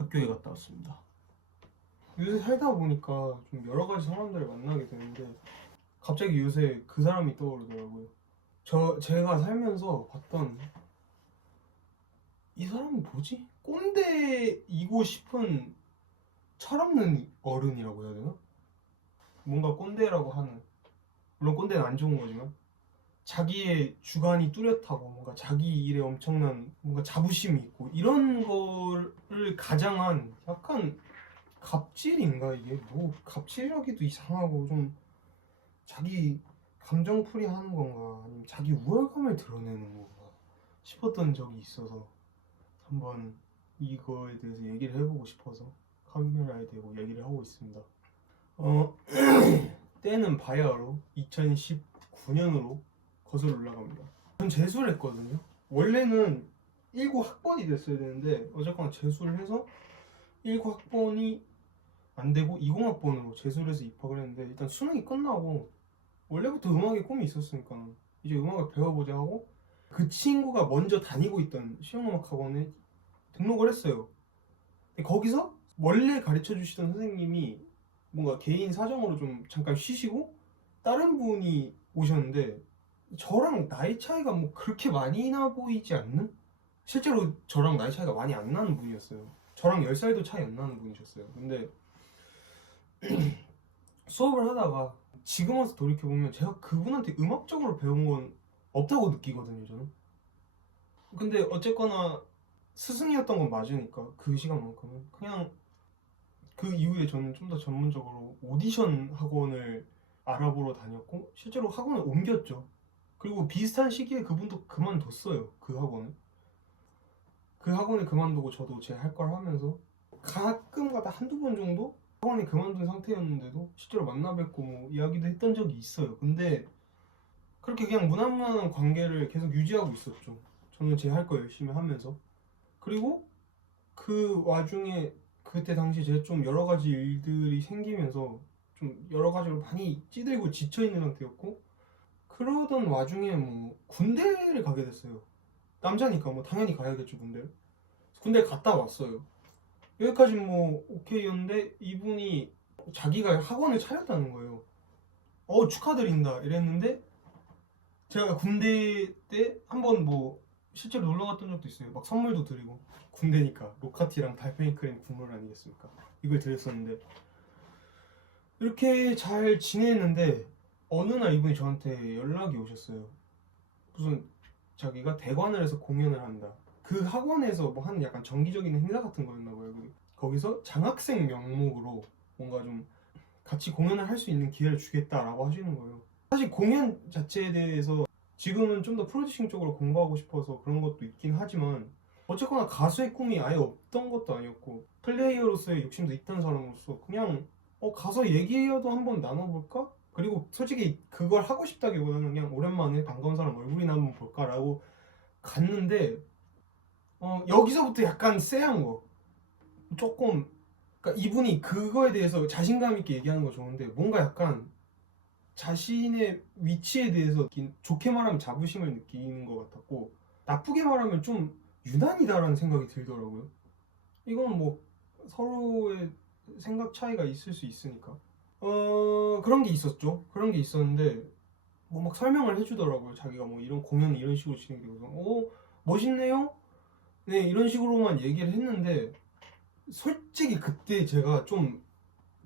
학교에 갔다 왔습니다. 요새 살다 보니까 좀 여러 가지 사람들을 만나게 되는데 갑자기 요새 그 사람이 떠오르더라고요. 제가 살면서 봤던 이 사람은 뭐지? 꼰대이고 싶은 철없는 어른이라고 해야 되나? 뭔가 꼰대라고 하는, 물론 꼰대는 안 좋은 거지만 자기의 주관이 뚜렷하고 뭔가 자기 일에 엄청난 뭔가 자부심이 있고 이런 거를 가장한 약간 갑질인가 이게? 뭐 갑질이라기도 이상하고 좀 자기 감정풀이 하는 건가 아니면 자기 우월감을 드러내는 건가 싶었던 적이 있어서 한번 이거에 대해서 얘기를 해보고 싶어서 카메라에 대고 얘기를 하고 있습니다. 때는 바야흐로 2019년으로 거슬러 올라갑니다. 전 재수를 했거든요. 원래는 19 학번이 됐어야 되는데 어쨌거나 재수를 해서 19 학번이 안 되고 20 학번으로 재수를 해서 입학을 했는데 일단 수능이 끝나고 원래부터 음악에 꿈이 있었으니까 이제 음악을 배워보자 하고 그 친구가 먼저 다니고 있던 실용음악 학원에 등록을 했어요. 근데 거기서 원래 가르쳐 주시던 선생님이 뭔가 개인 사정으로 좀 잠깐 쉬시고 다른 분이 오셨는데 저랑 나이 차이가 뭐 그렇게 많이 나 보이지 않는? 실제로 저랑 나이 차이가 많이 안 나는 분이었어요. 저랑 10살도 차이 안 나는 분이셨어요. 근데 수업을 하다가 지금 와서 돌이켜보면 제가 그분한테 음악적으로 배운 건 없다고 느끼거든요, 저는. 근데 어쨌거나 스승이었던 건 맞으니까 그 시간만큼은 그냥 그 이후에 저는 좀 더 전문적으로 오디션 학원을 알아보러 다녔고 실제로 학원을 옮겼죠. 그리고 비슷한 시기에 그분도 그만뒀어요. 그 학원을. 그 학원을 그만두고 저도 제 할 걸 하면서 가끔 가다 한두 번 정도 학원을 그만둔 상태였는데도 실제로 만나 뵙고 뭐 이야기도 했던 적이 있어요. 근데 그렇게 그냥 무난무난한 관계를 계속 유지하고 있었죠. 저는 제 할 거 열심히 하면서. 그리고 그 와중에 그때 당시 제가 좀 여러 가지 일들이 생기면서 좀 여러 가지로 많이 찌들고 지쳐 있는 상태였고 그러던 와중에 뭐 군대를 가게 됐어요. 남자니까 뭐 당연히 가야겠죠 군대를. 군대 갔다 왔어요. 여기까지 뭐 오케이였는데 이분이 자기가 학원을 차렸다는 거예요. 축하드린다 이랬는데 제가 군대 때 한번 뭐 실제로 놀러 갔던 적도 있어요. 막 선물도 드리고 군대니까 로카티랑 달팽이 크림 국물 아니겠습니까? 이걸 드렸었는데 이렇게 잘 지냈는데 어느 날 이분이 저한테 연락이 오셨어요. 무슨 자기가 대관을 해서 공연을 한다. 그 학원에서 뭐 하는 약간 정기적인 행사 같은 거였나 봐요. 거기서 장학생 명목으로 뭔가 좀 같이 공연을 할 수 있는 기회를 주겠다라고 하시는 거예요. 사실 공연 자체에 대해서 지금은 좀 더 프로듀싱 쪽으로 공부하고 싶어서 그런 것도 있긴 하지만 어쨌거나 가수의 꿈이 아예 없던 것도 아니었고 플레이어로서의 욕심도 있던 사람으로서 그냥 가서 얘기라도 한번 나눠볼까? 그리고 솔직히 그걸 하고 싶다기보다는 그냥 오랜만에 반가운 사람 얼굴이나 한번 볼까라고 갔는데 여기서부터 약간 쎄한 거 조금 그러니까 이분이 그거에 대해서 자신감 있게 얘기하는 거 좋은데 뭔가 약간 자신의 위치에 대해서 좋게 말하면 자부심을 느끼는 것 같았고 나쁘게 말하면 좀 유난이다라는 생각이 들더라고요. 이건 뭐 서로의 생각 차이가 있을 수 있으니까 그런 게 있었죠. 그런 게 있었는데 뭐 막 설명을 해주더라고요. 자기가 뭐 이런 공연을 이런 식으로 진행되고 멋있네요. 네 이런 식으로만 얘기를 했는데 솔직히 그때 제가 좀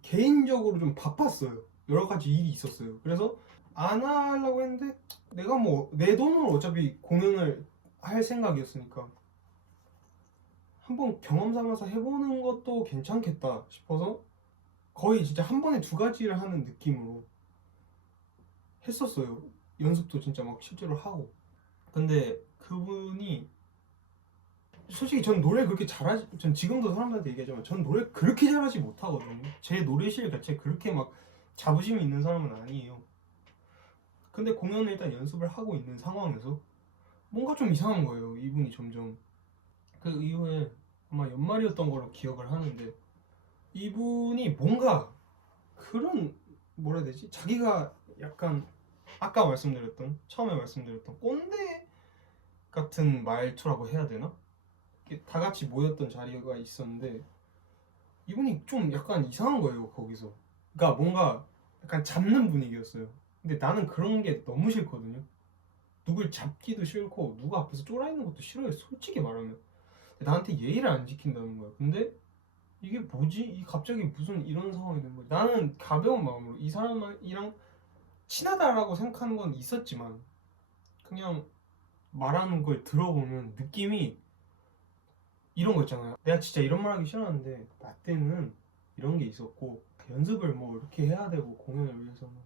개인적으로 좀 바빴어요. 여러 가지 일이 있었어요. 그래서 안 하려고 했는데 내가 뭐 내 돈으로 어차피 공연을 할 생각이었으니까 한번 경험 삼아서 해보는 것도 괜찮겠다 싶어서 거의 진짜 한 번에 두 가지를 하는 느낌으로 했었어요. 연습도 진짜 막 실제로 하고. 근데 그분이 솔직히 전 노래 그렇게 잘하지 전 지금도 사람들한테 얘기하지만 전 노래 그렇게 잘하지 못하거든요. 제 노래실 자체 그렇게 막 자부심이 있는 사람은 아니에요. 근데 공연을 일단 연습을 하고 있는 상황에서 뭔가 좀 이상한 거예요. 이분이 점점 그 이후에 아마 연말이었던 걸로 기억을 하는데 이분이 뭔가 그런 뭐라 해야 되지? 자기가 약간 아까 말씀드렸던 처음에 말씀드렸던 꼰대 같은 말투라고 해야 되나? 다 같이 모였던 자리가 있었는데 이분이 좀 약간 이상한 거예요 거기서. 그러니까 뭔가 약간 잡는 분위기였어요. 근데 나는 그런 게 너무 싫거든요. 누굴 잡기도 싫고 누구 앞에서 쫄아 있는 것도 싫어요 솔직히 말하면. 나한테 예의를 안 지킨다는 거야. 근데 이게 뭐지? 이 갑자기 무슨 이런 상황이 된 거지? 나는 가벼운 마음으로 이 사람이랑 친하다라고 생각하는 건 있었지만 그냥 말하는 걸 들어보면 느낌이 이런 거 있잖아요. 내가 진짜 이런 말 하기 싫었는데 나 때는 이런 게 있었고 연습을 뭐 이렇게 해야 되고 공연을 위해서 뭐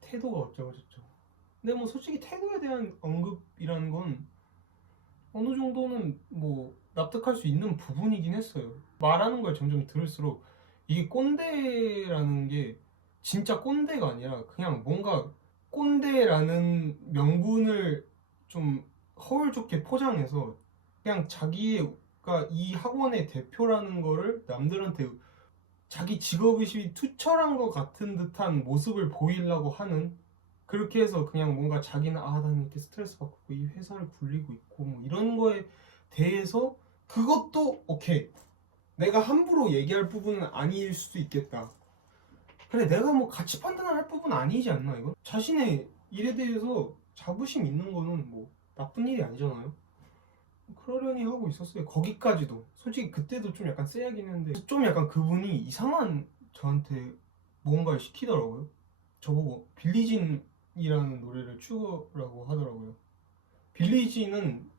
태도가 어쩌고 저쩌고. 근데 뭐 솔직히 태도에 대한 언급이라는 건 어느 정도는 뭐 납득할 수 있는 부분이긴 했어요. 말하는 걸 점점 들을수록 이게 꼰대라는 게 진짜 꼰대가 아니라 그냥 뭔가 꼰대라는 명분을 좀 허울 좋게 포장해서 그냥 자기가 이 학원의 대표라는 거를 남들한테 자기 직업의식이 투철한 것 같은 듯한 모습을 보이려고 하는, 그렇게 해서 그냥 뭔가 자기는 난 이렇게 스트레스 받고 이 회사를 굴리고 있고 뭐 이런 거에 대해서 그것도 오케이 내가 함부로 얘기할 부분은 아닐 수도 있겠다. 그래 내가 뭐 가치 판단을 할 부분은 아니지 않나 이건? 자신의 일에 대해서 자부심 있는 거는 뭐 나쁜 일이 아니잖아요. 그러려니 하고 있었어요. 거기까지도 솔직히 그때도 좀 약간 쎄하긴 했는데 좀 약간 그분이 이상한 저한테 뭔가를 시키더라고요. 저보고 빌리진이라는 노래를 추구라고 하더라고요. 빌리진은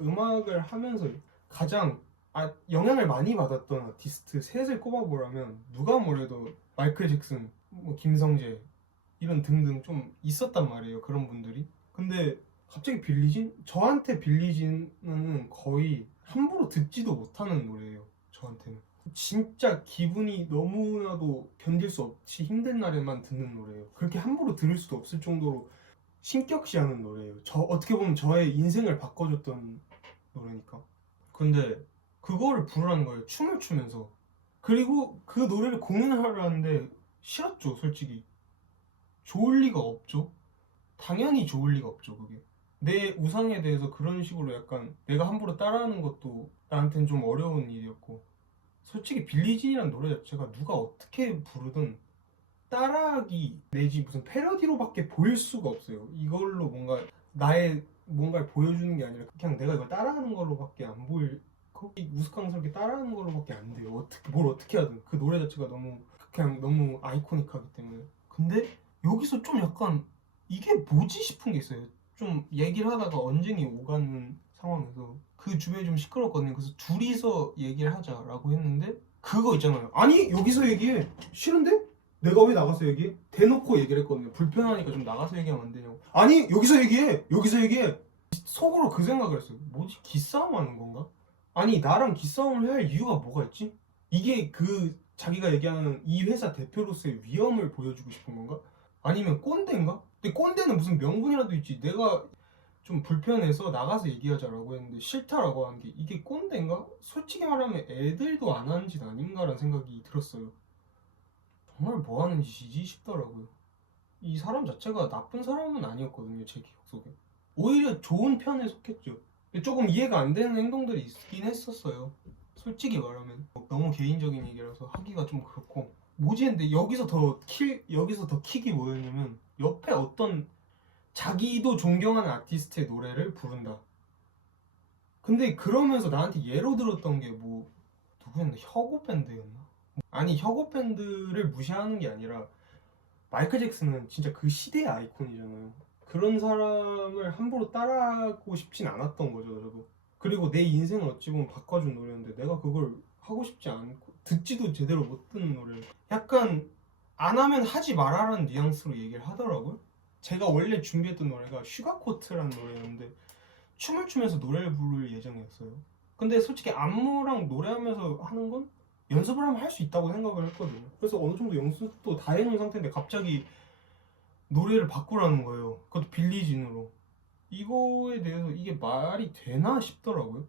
음악을 하면서 가장 영향을 많이 받았던 아티스트 셋을 꼽아보라면 누가 뭐래도 마이클 잭슨, 뭐 김성재 이런 등등 좀 있었단 말이에요. 그런 분들이. 근데 갑자기 빌리진? 저한테 빌리진은 거의 함부로 듣지도 못하는 노래예요. 저한테는. 진짜 기분이 너무나도 견딜 수 없이 힘든 날에만 듣는 노래예요. 그렇게 함부로 들을 수도 없을 정도로 신격시하는 노래예요. 어떻게 보면 저의 인생을 바꿔줬던 노래니까. 근데 그거를 부르라는 거예요. 춤을 추면서. 그리고 그 노래를 공연을 하는데 싫었죠, 솔직히. 좋을 리가 없죠. 당연히 좋을 리가 없죠, 그게. 내 우상에 대해서 그런 식으로 약간 내가 함부로 따라하는 것도 나한테는 좀 어려운 일이었고, 솔직히 빌리진이라는 노래 자체가 누가 어떻게 부르든 따라하기 내지 무슨 패러디로밖에 보일 수가 없어요. 이걸로 뭔가 나의 뭔가를 보여주는 게 아니라 그냥 내가 이걸 따라하는 걸로밖에 안 보일, 우스꽝스럽게 따라하는 걸로밖에 안 돼요. 뭘 어떻게 하든 그 노래 자체가 너무 그냥 너무 아이코닉하기 때문에. 근데 여기서 좀 약간 이게 뭐지 싶은 게 있어요. 좀 얘기를 하다가 언쟁이 오가는 상황에서 그 주변이 좀 시끄럽거든요. 그래서 둘이서 얘기를 하자라고 했는데 그거 있잖아요. 아니 여기서 얘기해. 싫은데? 내가 왜 나가서 얘기해? 대놓고 얘기를 했거든요. 불편하니까 좀 나가서 얘기하면 안 되냐고. 아니 여기서 얘기해. 여기서 얘기해. 속으로 그 생각을 했어요. 뭐지? 기싸움 하는 건가? 아니 나랑 기싸움을 해야 할 이유가 뭐가 있지? 이게 그 자기가 얘기하는 이 회사 대표로서의 위엄을 보여주고 싶은 건가? 아니면 꼰대인가? 근데 꼰대는 무슨 명분이라도 있지. 내가 좀 불편해서 나가서 얘기하자라고 했는데 싫다라고 하는 게 이게 꼰대인가? 솔직히 말하면 애들도 안 하는 짓 아닌가라는 생각이 들었어요. 정말 뭐 하는 짓이지 싶더라고요. 이 사람 자체가 나쁜 사람은 아니었거든요, 제 기억 속에. 오히려 좋은 편에 속했죠. 조금 이해가 안 되는 행동들이 있긴 했었어요. 솔직히 말하면 너무 개인적인 얘기라서 하기가 좀 그렇고. 뭐지 했는데 여기서 더 킥이 뭐였냐면 옆에 어떤 자기도 존경하는 아티스트의 노래를 부른다. 근데 그러면서 나한테 예로 들었던 게 뭐 누구였나? 혁오 밴드였나? 아니 혁오 밴드를 무시하는 게 아니라 마이클 잭슨은 진짜 그 시대의 아이콘이잖아요. 그런 사람을 함부로 따라하고 싶진 않았던 거죠, 저도. 그리고 내 인생을 어찌 보면 바꿔준 노래인데 내가 그걸 하고 싶지 않고 듣지도 제대로 못 듣는 노래를 약간 안 하면 하지 말아라는 뉘앙스로 얘기를 하더라고요. 제가 원래 준비했던 노래가 슈가코트라는 노래였는데 춤을 추면서 노래를 부를 예정이었어요. 근데 솔직히 안무랑 노래하면서 하는 건 연습을 하면 할 수 있다고 생각을 했거든요. 그래서 어느 정도 연습도 다 해놓은 상태인데 갑자기 노래를 바꾸라는 거예요. 그것도 빌리진으로. 이거에 대해서 이게 말이 되나 싶더라고요.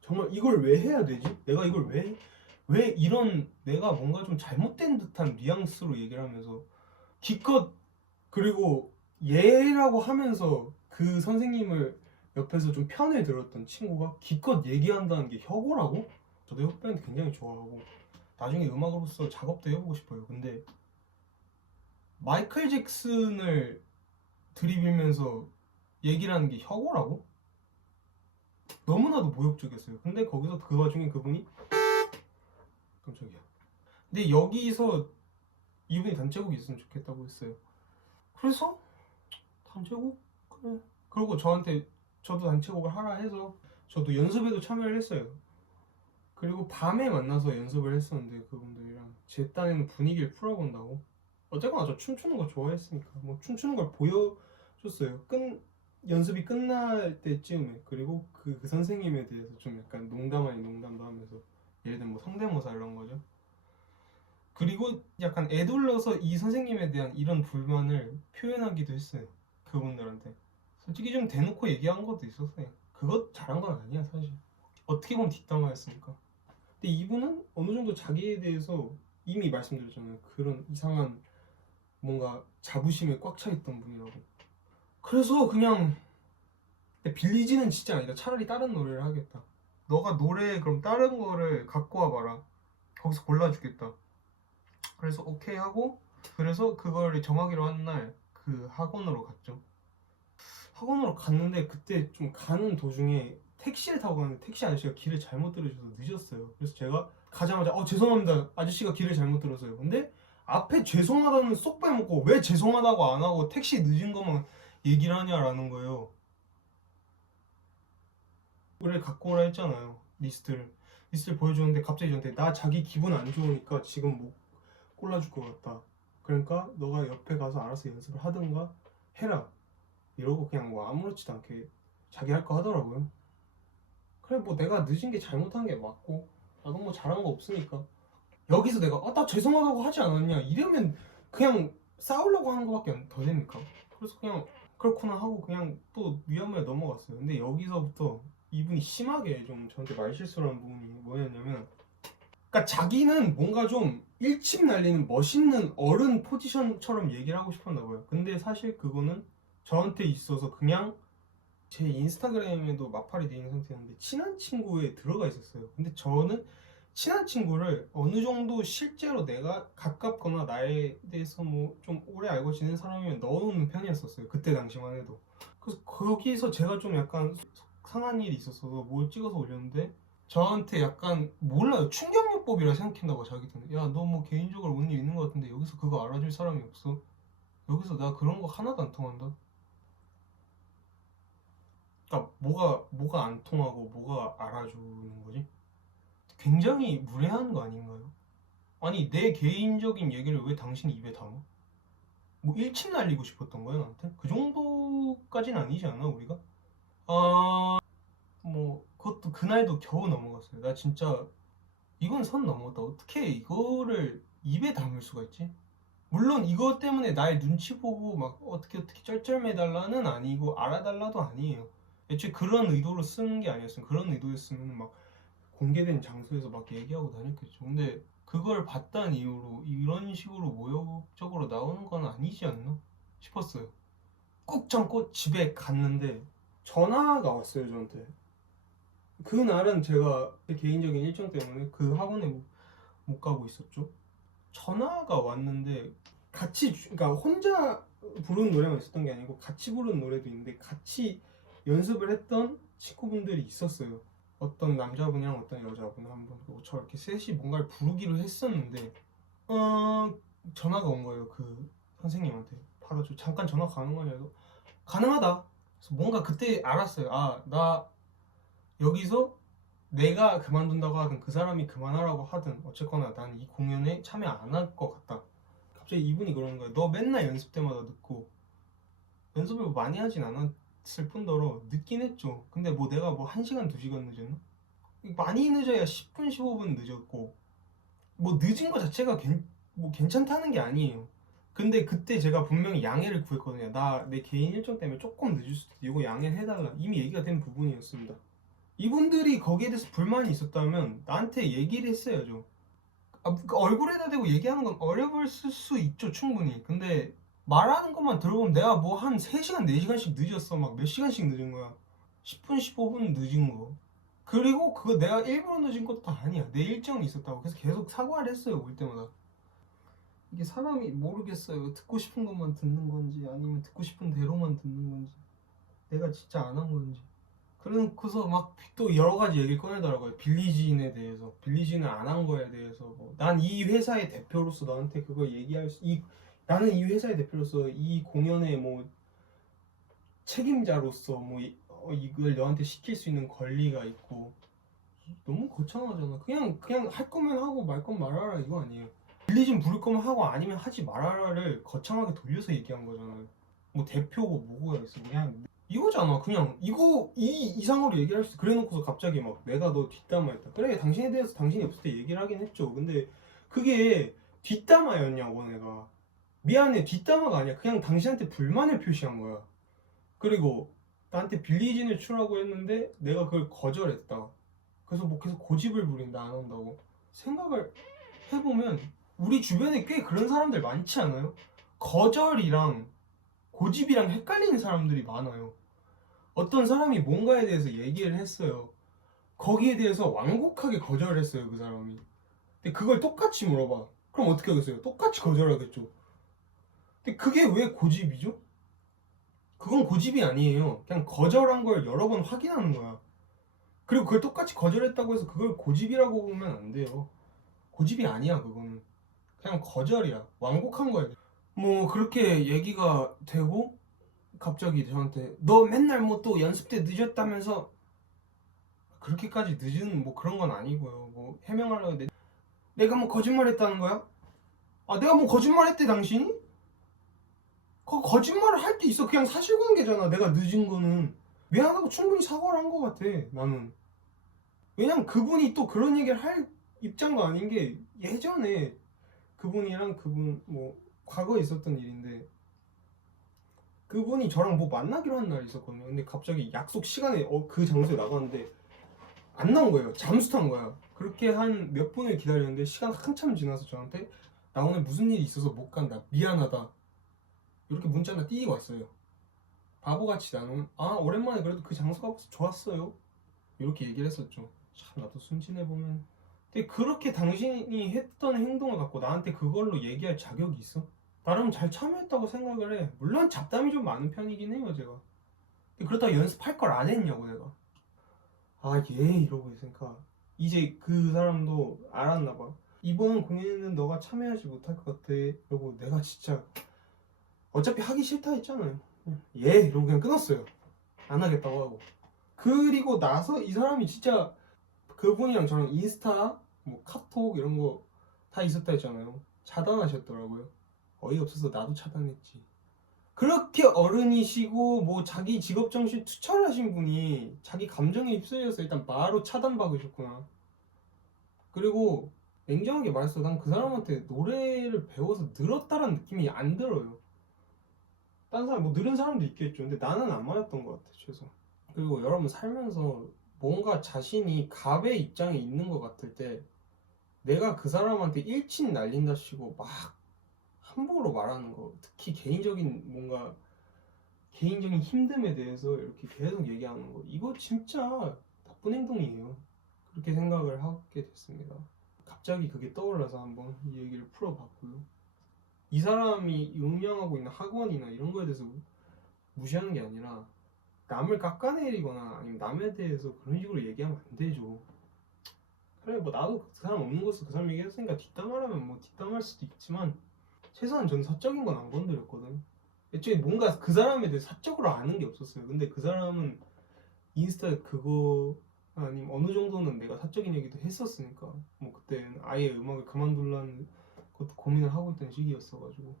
정말 이걸 왜 해야 되지? 내가 이걸 왜 이런 내가 뭔가 좀 잘못된 듯한 뉘앙스로 얘기를 하면서 기껏 그리고 얘라고 하면서 그 선생님을 옆에서 좀 편을 들었던 친구가 기껏 얘기한다는 게 혁오라고? 저도 혁밴드 굉장히 좋아하고 나중에 음악으로서 작업도 해보고 싶어요. 근데 마이클 잭슨을 들이밀면서 얘기를 하는 게 혁오라고? 너무나도 모욕적이었어요. 근데 거기서 그 와중에 그분이 깜짝이야. 근데 여기서 이분이 단체곡이 있으면 좋겠다고 했어요. 그래서 단체곡? 그래. 그리고 저도 단체곡을 하라 해서 저도 연습에도 참여를 했어요. 그리고 밤에 만나서 연습을 했었는데 그분들이랑 제 딴에는 분위기를 풀어본다고. 어쨌거나 저 춤추는 거 좋아했으니까 뭐 춤추는 걸 보여줬어요. 연습이 끝날 때쯤에. 그리고 그 선생님에 대해서 좀 약간 농담 아닌 농담도 하면서, 예를 들면 뭐 성대모사 이런 거죠. 그리고 약간 애둘러서 이 선생님에 대한 이런 불만을 표현하기도 했어요. 그분들한테 솔직히 좀 대놓고 얘기한 것도 있었어요. 그것 잘한 건 아니야 사실. 어떻게 보면 뒷담화였으니까. 근데 이분은 어느 정도 자기에 대해서 이미 말씀드렸잖아요. 그런 이상한 뭔가 자부심에 꽉 차 있던 분이라고. 그래서 그냥 빌리지는 진짜 아니다. 차라리 다른 노래를 하겠다. 너가 노래 그럼 다른 거를 갖고 와봐라. 거기서 골라주겠다. 그래서 오케이 하고, 그래서 그걸 정하기로 한 날 그 학원으로 갔죠. 학원으로 갔는데 그때 좀 가는 도중에 택시를 타고 가는데 택시 아저씨가 길을 잘못 들으셔서 늦었어요. 그래서 제가 가자마자 죄송합니다 아저씨가 길을 잘못 들었어요. 근데 앞에 죄송하다는 쏙 빼먹고 왜 죄송하다고 안 하고 택시 늦은 것만 얘기를 하냐라는 거예요. 노래를 갖고 오라 했잖아요. 리스트를 보여주는데 갑자기 저한테 나 자기 기분 안 좋으니까 지금 못 골라줄 것 같다. 그러니까 너가 옆에 가서 알아서 연습을 하든가 해라. 이러고 그냥 뭐 아무렇지도 않게 자기 할 거 하더라고요. 그래 뭐 내가 늦은 게 잘못한 게 맞고 나도 뭐 잘한 거 없으니까. 여기서 내가 나 죄송하다고 하지 않았냐 이러면 그냥 싸우려고 하는 거밖에 더 됩니까? 그래서 그냥 그렇구나 하고 그냥 또 위험에 넘어갔어요. 근데 여기서부터 이분이 심하게 좀 저한테 말실수를 한 부분이 뭐였냐면, 그러니까 자기는 뭔가 좀 일침 날리는 멋있는 어른 포지션처럼 얘기를 하고 싶었나 봐요. 근데 사실 그거는 저한테 있어서 그냥 제 인스타그램에도 마팔이 돼 있는 상태였는데 친한 친구에 들어가 있었어요. 근데 저는 친한 친구를 어느 정도 실제로 내가 가깝거나 나에 대해서 뭐 좀 오래 알고 지낸 사람이면 넣어놓는 편이었었어요. 그때 당시만 해도. 그래서 거기서 제가 좀 약간 상한 일이 있었어서 뭘 찍어서 올렸는데 저한테 약간 몰라요. 충격요법이라 생각했나봐 자기들은. 야 너 뭐 개인적으로 뭔 일 있는 것 같은데 여기서 그거 알아줄 사람이 없어. 여기서 나 그런 거 하나도 안 통한다. 그러니까 뭐가 안 통하고 뭐가 알아주는 거지? 굉장히 무례한 거 아닌가요? 아니 내 개인적인 얘기를 왜 당신 입에 담아? 뭐 일침 날리고 싶었던 거야 나한테? 그 정도까지는 아니지 않아 우리가? 뭐 그것도 그날도 겨우 넘어갔어요. 나 진짜 이건 선 넘었다. 어떻게 이거를 입에 담을 수가 있지? 물론 이것 때문에 날 눈치 보고 막 어떻게 쩔쩔매달라는 아니고 알아달라도 아니에요. 애초에 그런 의도로 쓰는 게 아니었으면, 그런 의도였으면 막 공개된 장소에서 막 얘기하고 다녔겠죠. 근데 그걸 봤다는 이유로 이런 식으로 모욕적으로 나오는 건 아니지 않나 싶었어요. 꾹 참고 집에 갔는데 전화가 왔어요 저한테. 그날은 제가 개인적인 일정 때문에 그 학원에 못 가고 있었죠. 전화가 왔는데 그러니까 혼자 부르는 노래만 있었던 게 아니고 같이 부르는 노래도 있는데 같이 연습을 했던 친구분들이 있었어요. 어떤 남자분이랑 어떤 여자분 한 분, 그리고 저 이렇게 셋이 뭔가를 부르기로 했었는데 전화가 온 거예요. 그 선생님한테 받아줘. 잠깐 전화 가능하냐고. 가능하다. 그래서 뭔가 그때 알았어요. 나 여기서 내가 그만둔다고 하든 그 사람이 그만하라고 하든 어쨌거나 난 이 공연에 참여 안 할 것 같다. 갑자기 이분이 그러는 거야. 너 맨날 연습 때마다 늦고, 연습을 많이 하진 않았을 뿐더러 늦긴 했죠. 근데 뭐 내가 뭐 1시간 2시간 늦었나? 많이 늦어야 10분 15분 늦었고, 뭐 늦은 거 자체가 뭐 괜찮다는 게 아니에요. 근데 그때 제가 분명히 양해를 구했거든요. 나 내 개인 일정 때문에 조금 늦을 수도 있고 이거 양해를 해달라. 이미 얘기가 된 부분이었습니다. 이분들이 거기에 대해서 불만이 있었다면 나한테 얘기를 했어야죠. 얼굴에다 대고 얘기하는 건 어려울 수 있죠 충분히. 근데 말하는 것만 들어보면 내가 뭐 한 3시간 4시간씩 늦었어. 막 몇 시간씩 늦은 거야. 10분 15분 늦은 거. 그리고 그거 내가 일부러 늦은 것도 아니야. 내 일정이 있었다고. 그래서 계속 사과를 했어요, 올 때마다. 이게 사람이 모르겠어요. 듣고 싶은 것만 듣는 건지 아니면 듣고 싶은 대로만 듣는 건지 내가 진짜 안 한 건지. 그래놓고서 막 또 여러 가지 얘기를 꺼내더라고요. 빌리지인에 대해서, 빌리지인을 안 한 거에 대해서. 뭐, 난 이 회사의 대표로서 너한테 그걸 얘기할 수, 나는 이 회사의 대표로서 이 공연의 뭐 책임자로서 뭐 이걸 너한테 시킬 수 있는 권리가 있고. 너무 거창하잖아. 그냥 할 거면 하고 말 건 말아라 이거 아니에요. 빌리진 부를 거면 하고 아니면 하지 말아라를 거창하게 돌려서 얘기한 거잖아요. 뭐 대표고 뭐고야 있어. 그냥 이거잖아. 그냥 이거 이 이상으로 얘기를 할 수. 그래놓고서 갑자기 막 내가 너 뒷담화했다. 그래, 당신에 대해서 당신이 없을 때 얘기를 하긴 했죠. 근데 그게 뒷담화였냐고. 내가 미안해, 뒷담화가 아니야. 그냥 당신한테 불만을 표시한 거야. 그리고 나한테 빌리진을 추라고 했는데 내가 그걸 거절했다. 그래서 뭐 계속 고집을 부린다, 안 한다고. 생각을 해보면 우리 주변에 꽤 그런 사람들 많지 않아요? 거절이랑 고집이랑 헷갈리는 사람들이 많아요. 어떤 사람이 뭔가에 대해서 얘기를 했어요. 거기에 대해서 완곡하게 거절을 했어요, 그 사람이. 근데 그걸 똑같이 물어봐. 그럼 어떻게 하겠어요? 똑같이 거절하겠죠. 근데 그게 왜 고집이죠? 그건 고집이 아니에요. 그냥 거절한 걸 여러 번 확인하는 거야. 그리고 그걸 똑같이 거절했다고 해서 그걸 고집이라고 보면 안 돼요. 고집이 아니야, 그거는. 그냥 거절이야. 완곡한 거야. 뭐 그렇게 얘기가 되고 갑자기 저한테 너 맨날 뭐 또 연습 때 늦었다면서. 그렇게까지 늦은 뭐 그런 건 아니고요. 뭐 해명하려고 내가 뭐 거짓말했다는 거야? 아, 내가 뭐 거짓말했대 당신이? 거짓말을 할 때 있어. 그냥 사실관계잖아. 내가 늦은 거는 미안하다고 충분히 사과를 한 것 같아, 나는. 왜냐면 그분이 또 그런 얘기를 할 입장도 아닌 게, 예전에 그분이랑 그분 뭐 과거에 있었던 일인데, 그분이 저랑 뭐 만나기로 한 날이 있었거든요. 근데 갑자기 약속 시간에 그 장소에 나갔는데 안 나온 거예요. 잠수 탄 거야. 그렇게 한 몇 분을 기다렸는데 시간 한참 지나서 저한테 나 오늘 무슨 일이 있어서 못 간다, 미안하다, 이렇게 문자 하나 띄고 왔어요. 바보같이 나는 오랜만에 그래도 그 장소 가봐서 좋았어요, 이렇게 얘기를 했었죠. 참, 나도 순진해보면. 근데 그렇게 당신이 했던 행동을 갖고 나한테 그걸로 얘기할 자격이 있어? 나름 잘 참여했다고 생각을 해. 물론 잡담이 좀 많은 편이긴 해요, 제가. 근데 그렇다고 연습할 걸 안 했냐고, 내가. 이러고 있으니까 이제 그 사람도 알았나 봐. 이번 공연에는 너가 참여하지 못할 것 같아. 이러고 내가 진짜 어차피 하기 싫다 했잖아요. 이러고 그냥 끊었어요. 안 하겠다고 하고. 그리고 나서 이 사람이 진짜, 그분이랑 저랑 인스타 뭐 카톡 이런 거 다 있었다 했잖아요. 차단하셨더라고요. 어이없어서 나도 차단했지. 그렇게 어른이시고 뭐 자기 직업정신 투철하신 분이 자기 감정에 휩쓸려서 일단 바로 차단받으셨구나. 그리고 냉정하게 말해서 난 그 사람한테 노래를 배워서 늘었다라는 느낌이 안 들어요. 딴 사람 뭐 늘은 사람도 있겠죠. 근데 나는 안 맞았던 것 같아, 최소. 그리고 여러분 살면서 뭔가 자신이 갑의 입장에 있는 것 같을 때 내가 그 사람한테 일진 날린다 치고 막 함부로 말하는 거, 특히 개인적인 힘듦에 대해서 이렇게 계속 얘기하는 거, 이거 진짜 나쁜 행동이에요. 그렇게 생각을 하게 됐습니다. 갑자기 그게 떠올라서 한번 이 얘기를 풀어봤고요. 이 사람이 운영하고 있는 학원이나 이런 거에 대해서 무시하는 게 아니라 남을 깎아내리거나 아니면 남에 대해서 그런 식으로 얘기하면 안 되죠. 그래, 뭐 나도 그 사람 없는 곳에서 그 사람 얘기했으니까 뒷담화라면 뭐 뒷담화할 수도 있지만 최소한 저는 사적인 건 안 건드렸거든. 애초에 뭔가 그 사람에 대해 사적으로 아는 게 없었어요. 근데 그 사람은 인스타에 그거 아니면 어느 정도는 내가 사적인 얘기도 했었으니까 뭐 그때는 아예 음악을 그만둘라는 것도 고민을 하고 있던 시기였어가지고.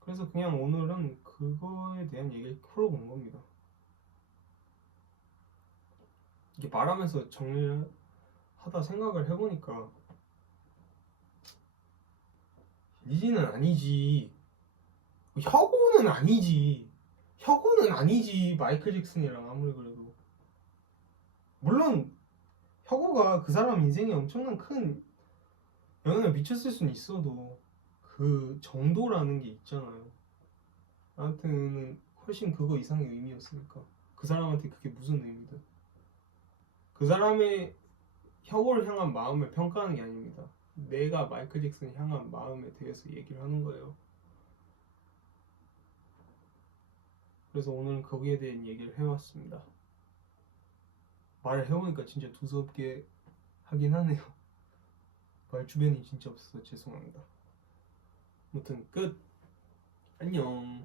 그래서 그냥 오늘은 그거에 대한 얘기를 풀어본 겁니다. 이게 말하면서 정리를 하다 생각을 해보니까 리지는 아니지, 혁오는 아니지, 혁오는 아니지 마이클 잭슨이랑 아무리 그래도. 물론 혁오가 그 사람 인생에 엄청난 큰 영향을 미쳤을 수는 있어도 그 정도라는 게 있잖아요. 나한테는 훨씬 그거 이상의 의미였으니까. 그 사람한테 그게 무슨 의미든. 그 사람의 혁오를 향한 마음을 평가하는 게 아닙니다. 내가 마이클 잭슨을 향한 마음에 대해서 얘기를 하는 거예요. 그래서 오늘은 거기에 대한 얘기를 해왔습니다. 말을 해보니까 진짜 두서없게 하긴 하네요. 말 주변이 진짜 없어서 죄송합니다. 아무튼 끝. 안녕.